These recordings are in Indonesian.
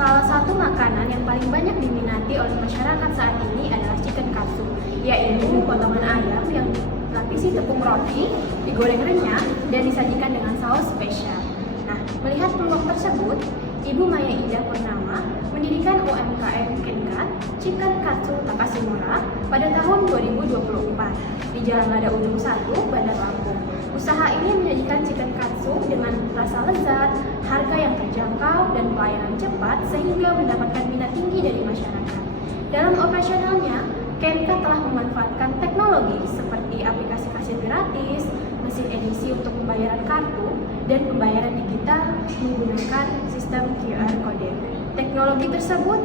Salah satu makanan yang paling banyak diminati oleh masyarakat saat ini adalah chicken katsu, yaitu potongan ayam yang dilapisi tepung roti, digoreng renyah, dan disajikan dengan saus spesial. Nah, melihat peluang tersebut, Ibu Maya Ida Purnama mendirikan UMKM Kenkat Chicken Katsu Takashimura pada tahun 2024 di Jalan Lada Ujung 1, Bandar Lampung. Usaha ini menyajikan chicken katsu dengan rasa lezat, harga yang terjangkau, dan pelayanan cepat sehingga mendapatkan minat tinggi dari masyarakat. Dalam operasionalnya, Kenkat telah memanfaatkan teknologi seperti aplikasi kasir gratis, mesin edisi untuk pembayaran kartu, dan pembayaran digital menggunakan sistem QR Code. Teknologi tersebut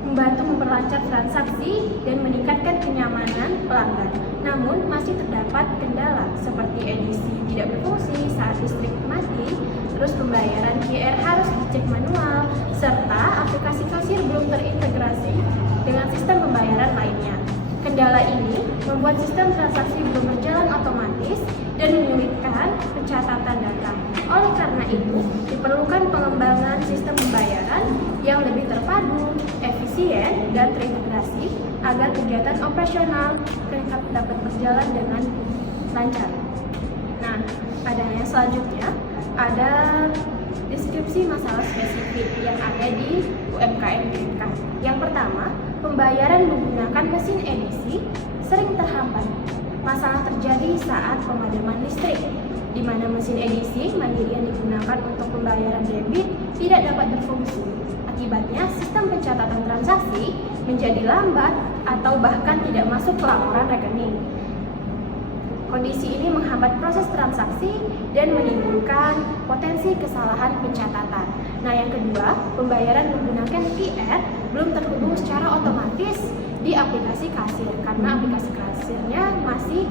membantu memperlancar transaksi dan meningkatkan kenyamanan pelanggan. Namun, masih terdapat kendala seperti edisi tidak berfungsi saat listrik mati, terus pembayaran QR harus dicek manual, serta aplikasi kasir belum terintegrasi dengan sistem pembayaran lainnya. Kendala ini membuat sistem transaksi belum berjalan otomatis dan menyulitkan pencatatan data. Oleh karena itu, diperlukan pengembangan sistem pembayaran yang lebih terpadu, efisien, dan terintegrasi agar kegiatan operasional Kenkat dapat berjalan dengan lancar. Nah, yang selanjutnya ada deskripsi masalah spesifik yang ada di UMKM Kenkat. Yang pertama, pembayaran menggunakan mesin edisi sering terhambat. Masalah terjadi saat pemadaman listrik, di mana mesin edisi mandiri yang digunakan untuk pembayaran debit tidak dapat berfungsi. Akibatnya, sistem pencatatan transaksi menjadi lambat atau bahkan tidak masuk ke laporan rekening. Kondisi ini menghambat proses transaksi dan menimbulkan potensi kesalahan pencatatan. Nah, yang kedua, pembayaran menggunakan QR belum terhubung secara otomatis di aplikasi kasir karena aplikasi kasirnya masih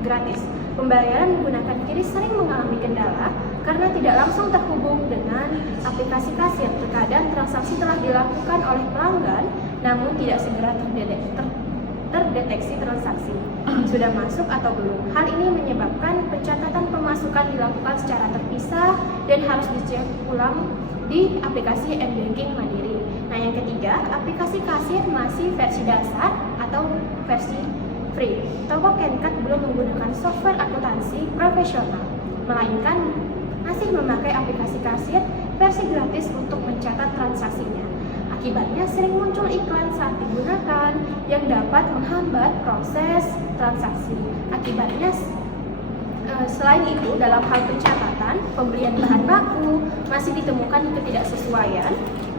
gratis. Pembayaran menggunakan QRIS sering mengalami kendala karena tidak langsung terhubung dengan aplikasi kasir. Terkadang transaksi telah dilakukan oleh pelanggan namun tidak segera terdeteksi transaksi sudah masuk atau belum. Hal ini menyebabkan pencatatan pemasukan dilakukan secara terpisah dan harus dicek ulang di aplikasi m-banking mandiri. Nah, yang ketiga, aplikasi kasir masih versi dasar atau versi free. Toko Kenkat belum menggunakan software akuntansi profesional, melainkan masih memakai aplikasi kasir versi gratis untuk mencatat transaksinya. Akibatnya sering muncul iklan saat digunakan yang dapat menghambat proses transaksi. Akibatnya selain itu, dalam hal pencatatan, pembelian bahan baku masih ditemukan ketidaksesuaian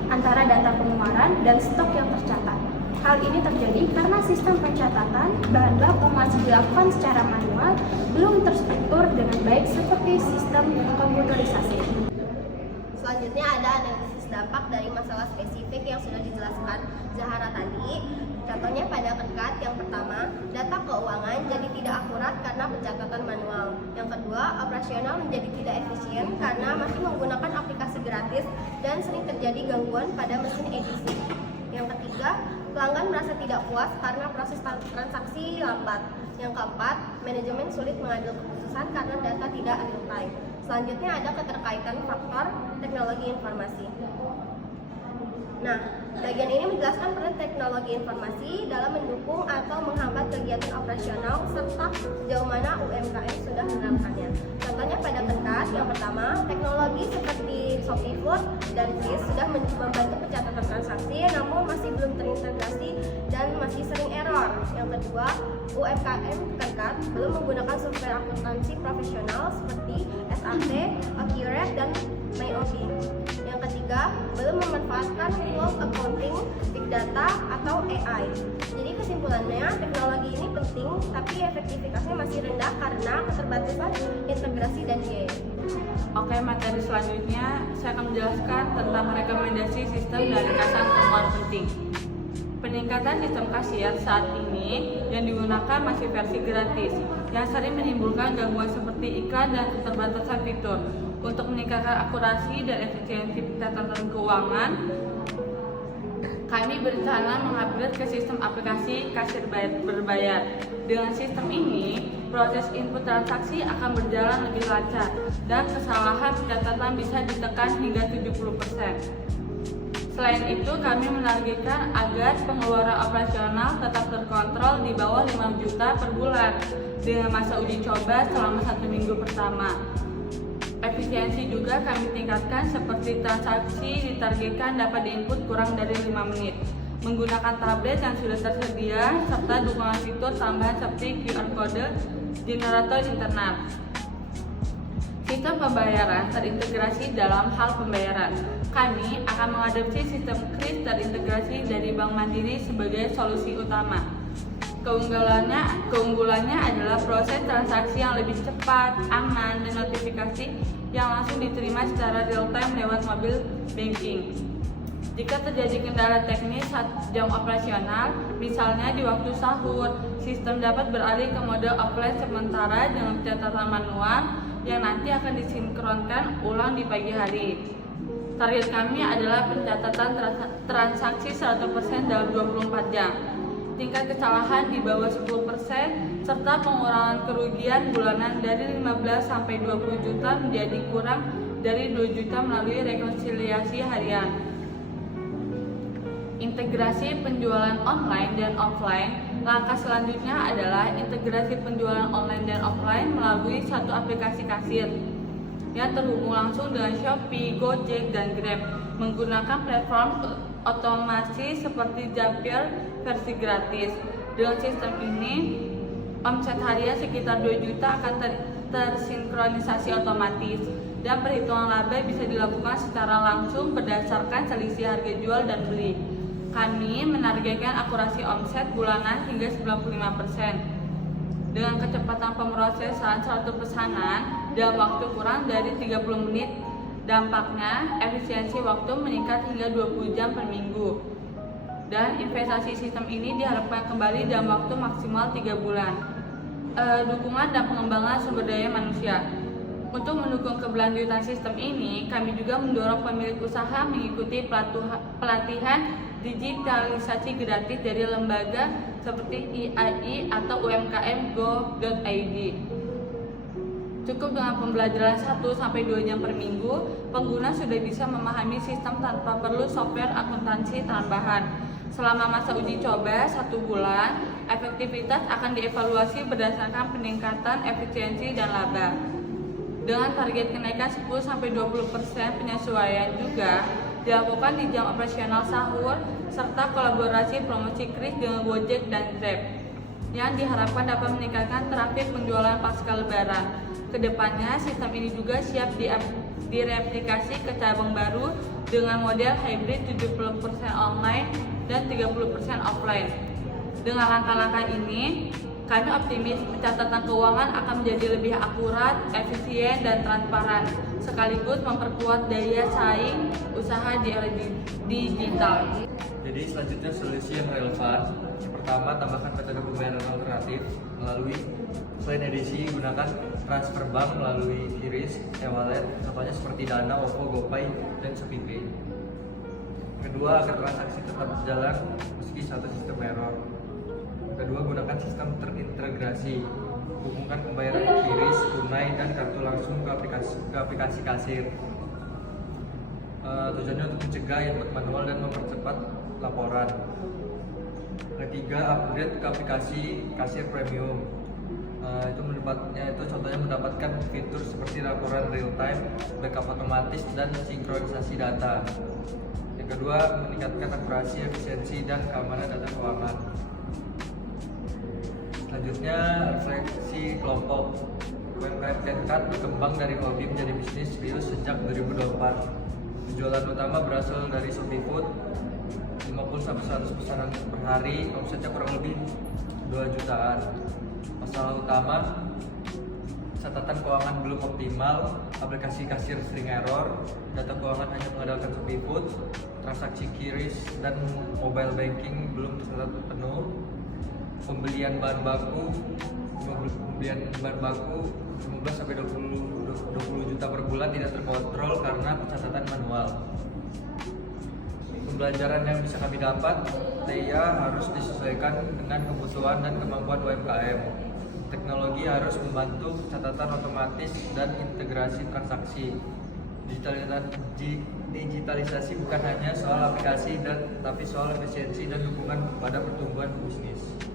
antara data pengeluaran dan stok yang tercatat. Hal ini terjadi karena sistem pencatatan bahan baku masih dilakukan secara manual, belum terstruktur dengan baik seperti sistem komputerisasi. Selanjutnya ada analisis dampak dari masalah spesifik yang sudah dijelaskan Zahara tadi. Contohnya pada Kenkat, yang pertama, data keuangan jadi tidak akurat karena pencatatan manual. Yang kedua, operasional menjadi tidak efisien karena masih menggunakan aplikasi gratis dan sering terjadi gangguan pada mesin edisi. Yang ketiga, pelanggan merasa tidak puas karena proses transaksi lambat. Yang keempat, manajemen sulit mengambil keputusan karena data tidak real time. Selanjutnya ada keterkaitan faktor teknologi informasi. Nah, bagian ini menjelaskan peran teknologi informasi dalam mendukung atau menghambat kegiatan operasional serta sejauh mana UMKM sudah menerapkannya. Contohnya pada Kenkat, yang pertama, teknologi seperti Shopee Food dan Kris sudah membantu pencatatan transaksi, namun masih belum terintegrasi dan masih sering error. Yang kedua, UMKM Kenkat belum menggunakan software akuntansi profesional seperti SAP, Accurate, dan MyOB. Yang ketiga, belum memanfaatkan cloud accounting, big data, atau AI. Jadi kesimpulannya, teknologi ini penting, tapi efektivitasnya masih rendah karena keterbatasan integrasi dan biaya. Oke, materi selanjutnya saya akan menjelaskan tentang rekomendasi sistem dan ringkasan temuan penting. Peningkatan sistem kasir saat ini yang digunakan masih versi gratis, yang sering menimbulkan gangguan seperti iklan dan keterbatasan fitur. Untuk meningkatkan akurasi dan efisiensi pencatatan keuangan, kami berencana mengupgrade ke sistem aplikasi kasir berbayar. Dengan sistem ini, proses input transaksi akan berjalan lebih lancar dan kesalahan pencatatan bisa ditekan hingga 70%. Selain itu, kami menargetkan agar pengeluaran operasional tetap terkontrol di bawah 5 juta per bulan dengan masa uji coba selama 1 minggu pertama. Efisiensi juga kami tingkatkan seperti transaksi ditargetkan dapat diinput kurang dari 5 menit. Menggunakan tablet yang sudah tersedia serta dukungan fitur tambahan seperti QR Code, generator internal. Sistem pembayaran terintegrasi dalam hal pembayaran. Kami akan mengadopsi sistem kris terintegrasi dari Bank Mandiri sebagai solusi utama. Keunggulannya adalah proses transaksi yang lebih cepat, aman, dan notifikasi yang langsung diterima secara real time lewat mobil banking. Jika terjadi kendala teknis saat jam operasional, misalnya di waktu sahur, sistem dapat beralih ke mode offline sementara dengan catatan manual yang nanti akan disinkronkan ulang di pagi hari. Target kami adalah pencatatan transaksi 100% dalam 24 jam, tingkat kesalahan di bawah 10%, serta pengurangan kerugian bulanan dari 15 sampai 20 juta menjadi kurang dari 2 juta melalui rekonsiliasi harian. Integrasi penjualan online dan offline. Langkah selanjutnya adalah integrasi penjualan online dan offline melalui satu aplikasi kasir yang terhubung langsung dengan Shopee, Gojek, dan Grab menggunakan platform otomasi seperti Zapier versi gratis. Dengan sistem ini, omset harian sekitar 2 juta akan tersinkronisasi otomatis dan perhitungan laba bisa dilakukan secara langsung berdasarkan selisih harga jual dan beli. Kami menargetkan akurasi omset bulanan hingga 95%. Dengan kecepatan pemrosesan 100 pesanan dalam waktu kurang dari 30 menit, dampaknya efisiensi waktu meningkat hingga 20 jam per minggu. Dan investasi sistem ini diharapkan kembali dalam waktu maksimal 3 bulan. Dukungan dan pengembangan sumber daya manusia. Untuk mendukung keberlanjutan sistem ini, kami juga mendorong pemilik usaha mengikuti pelatihan digitalisasi gratis dari lembaga seperti IAI atau umkm.go.id. Cukup dengan pembelajaran 1-2 jam per minggu, pengguna sudah bisa memahami sistem tanpa perlu software akuntansi tambahan. Selama masa uji coba 1 bulan, efektivitas akan dievaluasi berdasarkan peningkatan efisiensi dan laba. Dengan target kenaikan 10-20% penyesuaian juga dilakukan di jam operasional sahur serta kolaborasi promosi kris dengan Gojek dan Grab yang diharapkan dapat meningkatkan trafik penjualan pasca lebaran. Kedepannya sistem ini juga siap direplikasi ke cabang baru dengan model hybrid 70% online dan 30% offline. Dengan langkah-langkah ini, kami optimis pencatatan keuangan akan menjadi lebih akurat, efisien, dan transparan, sekaligus memperkuat daya saing usaha di era digital. Jadi selanjutnya solusi yang relevan. Pertama, tambahkan metode pembayaran alternatif melalui selain edisi gunakan transfer bank melalui QRIS, e-wallet, contohnya seperti Dana, OVO, GoPay, dan ShopeePay. Kedua, agar transaksi tetap berjalan meski satu sistem error. Kedua, gunakan sistem terintegrasi. Hubungkan pembayaran QRIS, tunai, dan kartu langsung ke aplikasi kasir. Tujuannya untuk mencegah input manual dan mempercepat laporan. Ketiga, upgrade ke aplikasi kasir premium. Contohnya mendapatkan fitur seperti laporan real time, backup otomatis, dan sinkronisasi data. Yang kedua, meningkatkan akurasi, efisiensi, dan keamanan data keuangan. Selanjutnya, refleksi kelompok. UMKM Kenkat berkembang dari hobi menjadi bisnis serius sejak 2024. Penjualan utama berasal dari ShopeeFood, 50-100 pesanan per hari, omsetnya kurang lebih 2 jutaan. Masalah utama, catatan keuangan belum optimal, aplikasi kasir sering error, data keuangan hanya mengandalkan ShopeeFood, transaksi QRIS dan mobile banking belum tercatat penuh, pembelian bahan baku 15-20 juta per bulan tidak terkontrol karena pencatatan manual. Pembelajaran yang bisa kami dapat, TIA harus disesuaikan dengan kebutuhan dan kemampuan UMKM. Teknologi harus membantu catatan otomatis dan integrasi transaksi. Digitalisasi bukan hanya soal aplikasi tapi soal efisiensi dan dukungan pada pertumbuhan bisnis.